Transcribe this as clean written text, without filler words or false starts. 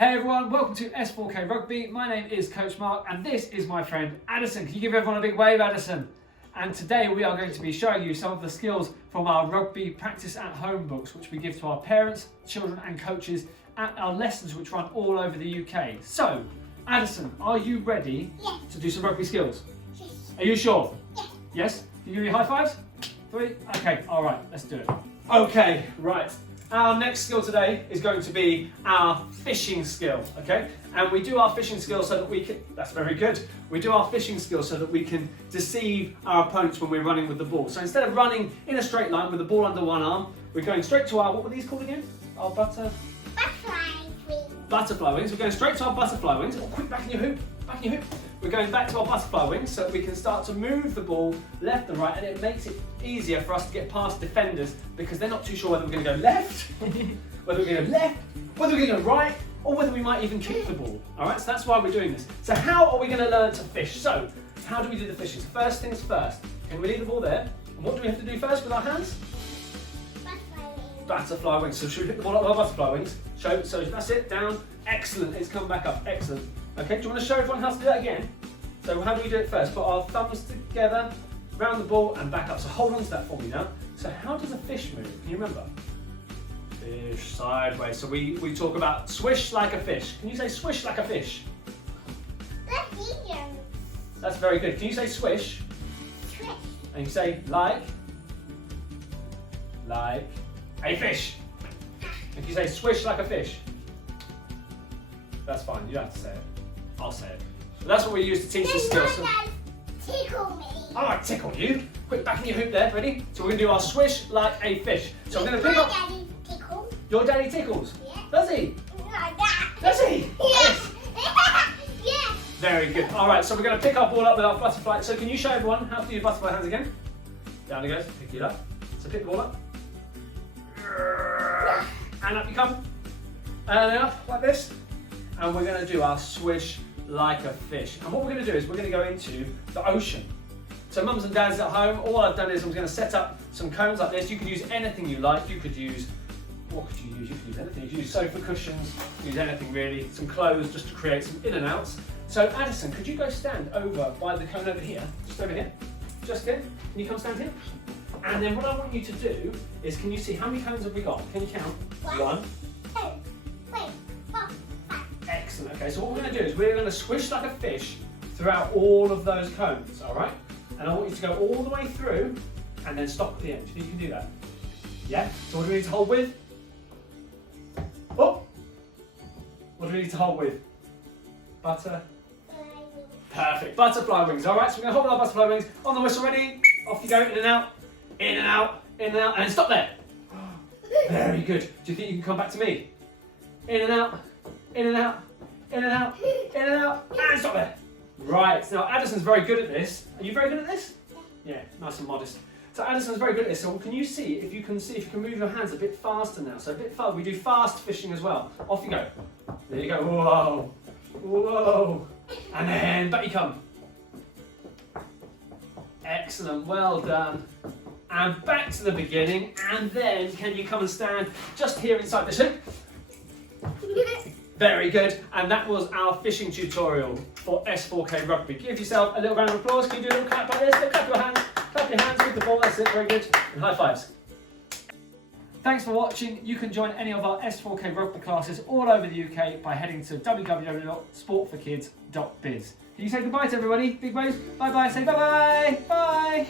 Hey everyone, welcome to S4K Rugby. My name is Coach Mark and this is my friend Addison. Can you give everyone a big wave, Addison? And today we are going to be showing you some of the skills from our rugby practice at home books, which we give to our parents, children and coaches at our lessons which run all over the UK. So, Addison, are you ready to do some rugby skills? Yes. Are you sure? Yes. Yes? Can you give me high fives? 3? Okay, alright, let's do it. Okay, right. Our next skill today is going to be our fishing skill, okay? And we do our fishing skill so that we can, that's very good. We do our fishing skill so that we can deceive our opponents when we're running with the ball. So instead of running in a straight line with the ball under one arm, we're going straight to our, what were these called again? Our Butterfly wings. Butterfly wings. We're going straight to our butterfly wings. Oh, quick, back in your hoop, back in your hoop. We're going back to our butterfly wings so that we can start to move the ball left and right, and it makes it easier for us to get past defenders because they're not too sure whether we're going to go left, whether we're going to go left, whether we're going to go right, or whether we might even kick the ball. All right, so that's why we're doing this. So how are we going to learn to fish? So how do we do the fishing? First things first, can we leave the ball there? And what do we have to do first with our hands? Butterfly wings. Butterfly wings. So should we pick the ball up with our butterfly wings? So that's it, down. Excellent, it's come back up, excellent. Okay, do you want to show everyone how to do that again? So how do we do it first? Put our thumbs together, round the ball and back up. So hold on to that for me now. So how does a fish move? Can you remember? Fish, sideways. So we talk about swish like a fish. Can you say swish like a fish? That's easier. That's very good. Can you say swish? Swish. And you say like a fish. And you say swish like a fish. That's fine, you don't have to say it. I'll say it. But that's what we use to teach the skills. So, Tickle me. I tickle you. Quick, back in your hoop there, ready? So we're going to do our swish like a fish. So we're going to pick up. Daddy tickle. Your daddy tickles? Yeah. Does he? Like that. Does he? Yes. Yes. Very good. All right, so we're going to pick our ball up with our butterfly. So can you show everyone how to do your butterfly hands again? Down it goes, pick it up. So pick the ball up. And up you come. And then up like this. And we're going to do our swish like a fish. And what we're going to do is we're going to go into the ocean. So mums and dads at home, all I've done is I'm going to set up some cones like this. You could use anything you like. You could use, what could you use? You could use anything. You could use sofa cushions, use anything really. Some clothes just to create some in and outs. So Addison, could you go stand over by the cone over here? Just over here. Just here. Can you come stand here? And then what I want you to do is, can you see how many cones have we got? Can you count? 1. 2, 3, 4, 5. Excellent. Okay, so what we're going to do is we're going to swish like a fish throughout all of those cones, all right? And I want you to go all the way through and then stop at the end. Do you think you can do that? Yeah? So what do we need to hold with? Oh! What do we need to hold with? Butter. Perfect. Butterfly wings. All right, so we're going to hold our butterfly wings on the whistle. Ready? Off you go. In and out. In and out. In and out. And then stop there. Very good. Do you think you can come back to me? In and out. In and out. In and out. In and out. And stop there. Right. Now, Addison's very good at this. Are you very good at this? Yeah, nice and modest. So Addison's very good at this. So can you see if you can move your hands a bit faster now? So a bit faster. We do fast fishing as well. Off you go. There you go. Whoa. Whoa. And then back you come. Excellent. Well done. And back to the beginning. And then can you come and stand just here inside this hoop? Very good. And that was our fishing tutorial for S4K Rugby. Give yourself a little round of applause. Can you do a little clap like this? Clap your hands. Clap your hands with the ball. That's it. Very good. And high fives. Thanks for watching. You can join any of our S4K Rugby classes all over the UK by heading to www.sportforkids.biz. Can you say goodbye to everybody? Big waves. Bye-bye. Say bye-bye. Bye.